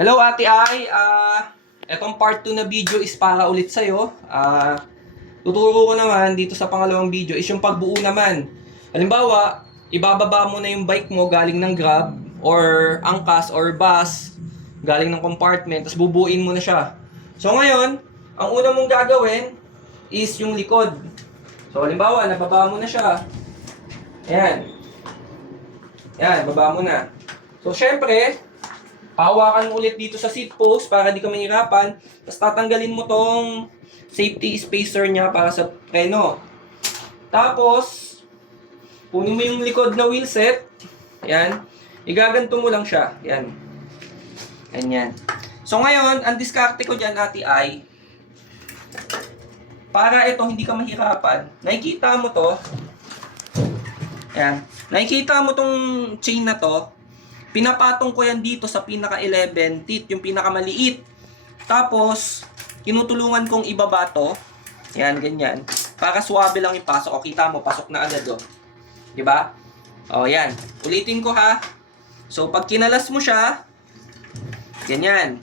Hello Ate Ai, etong part 2 na video is para ulit sa'yo. Tuturo ko naman dito sa pangalawang video is yung pagbuo naman. Halimbawa, ibababa mo na yung bike mo galing ng Grab or angkas or bus galing ng compartment, tapos bubuuin mo na siya. So ngayon, ang una mong gagawin is yung likod. So halimbawa, nababa mo na siya. Ayan. Ayan, baba mo na. So syempre, hawakan mo ulit dito sa seat post para di ka mahirapan. Tapos tatanggalin mo tong safety spacer niya para sa preno. Tapos, kunin mo yung likod na wheel set. Yan. Igaganto mo lang siya. Yan. Ganyan. So ngayon, ang diskarte ko dyan, Ate Ai, para ito hindi ka mahirapan, nakikita mo to. Yan. Nakikita mo tong chain na to. Pinapatong ko yan dito sa pinaka 11 teeth, yung pinakamaliit. Tapos, tinutulungan kong ibaba to. Yan, ganyan. Para suwabe lang yung pasok. O, kita mo, pasok na agad, o. Diba? O, yan. Ulitin ko, ha. So, pag kinalas mo siya, ganyan.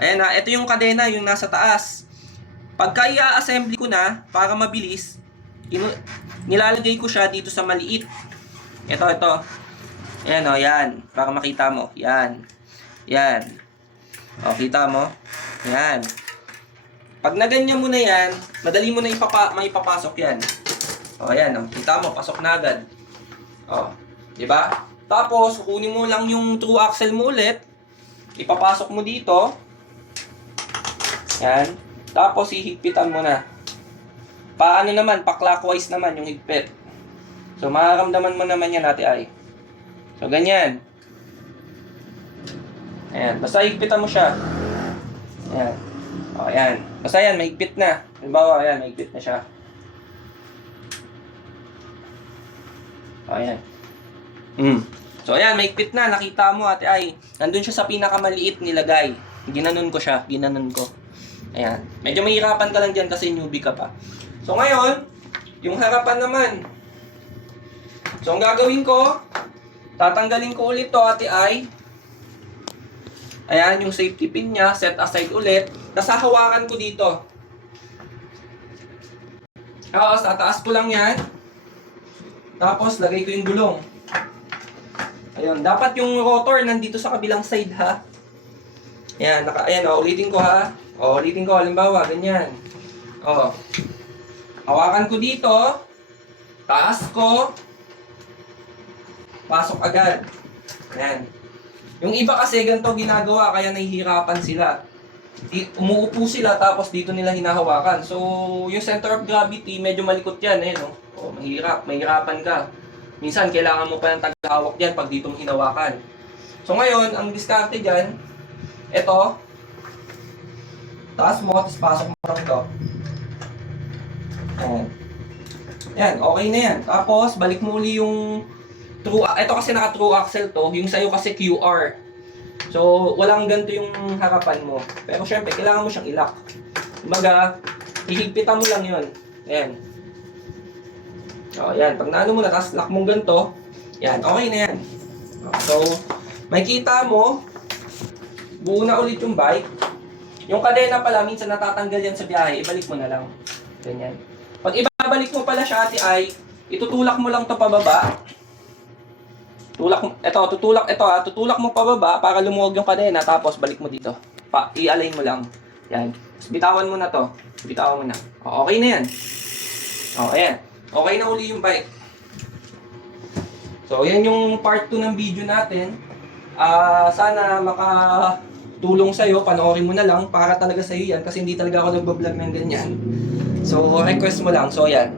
Ayan, ha. Ito yung kadena, yung nasa taas. Pagka i-assembly ko na, para mabilis, nilalagay ko siya dito sa maliit. Ito. Ayan o, yan. Para makita mo. Yan. Yan. O, kita mo? Yan. Pag naganyan mo na yan, madali mo na maipapasok yan. O, ayan o. Kita mo, pasok na agad. O, diba? Tapos, kukunin mo lang yung true axle mo ulit. Ipapasok mo dito. Yan. Tapos, hihigpitan mo na. Paano naman? Pa-clockwise naman yung higpit. So, mararamdaman mo naman yan, Ate Ai. So, ganyan. Ayan. Basta higpitan mo siya. Ayan. O, ayan. Basta yan, mahigpit na. Halimbawa, ayan, mahigpit na siya. O, ayan. So, ayan, mahigpit na. Nakita mo, Ate Ai. Nandun siya sa pinakamaliit nilagay. Ginanon ko siya. Ginanon ko. Ayan. Medyo mahirapan ka lang dyan kasi newbie ka pa. So, ngayon, yung harapan naman. So, ang gagawin ko, tatanggalin ko ulit to, Ate Ai. Ayan, yung safety pin niya, set aside ulit. Tapos hahawakan ko dito. Tapos, tataas ko lang yan. Tapos, lagay ko yung gulong. Ayun, dapat yung rotor nandito sa kabilang side, ha. Ayan, ayan, ulitin ko, ha. Ulitin ko, halimbawa, ganyan. Hawakan ko dito. Taas ko. Pasok agad. Ayan. Yung iba kasi ganito ginagawa kaya nahihirapan sila. Umuupo sila tapos dito nila hinahawakan. So, yung center of gravity medyo malikot yan. Eh, no? Mahirapan ka. Minsan, kailangan mo pa ng taghawak dyan pag dito mo hinawakan. So, ngayon, ang diskarte dyan, ito, taas mo, tapos pasok mo lang ito. Ayan. Yan, okay na yan. Tapos, balik mo uli yung ito kasi naka true axle to, yung sa'yo kasi QR. So, walang ganito yung harapan mo. Pero syempre, kailangan mo siyang ilak. Kumbaga, hihigpitan mo lang yun. Ayan. O, yan. Pag naano mo na, tapos lock mong ganito, yan, okay na yan. So, makikita mo, buo na ulit yung bike. Yung kadena pala, minsan natatanggal yan sa biyahe, ibalik mo na lang. Ganyan. Pag ibabalik mo pala siya, Ate Ai, itutulak mo lang to pababa. Tutulak mo pababa para lumuwag yung kadena, tapos balik mo dito. I-align mo lang. Yan. Bitawan mo na to. Bitawan mo na. Okay na yan. Ayan. Okay na uli yung bike. So, yan yung part 2 ng video natin. Sana makatulong sa'yo. Panoorin mo na lang para talaga sa'yo yan kasi hindi talaga ako nagbablog ng ganyan. So, request mo lang. So, yan.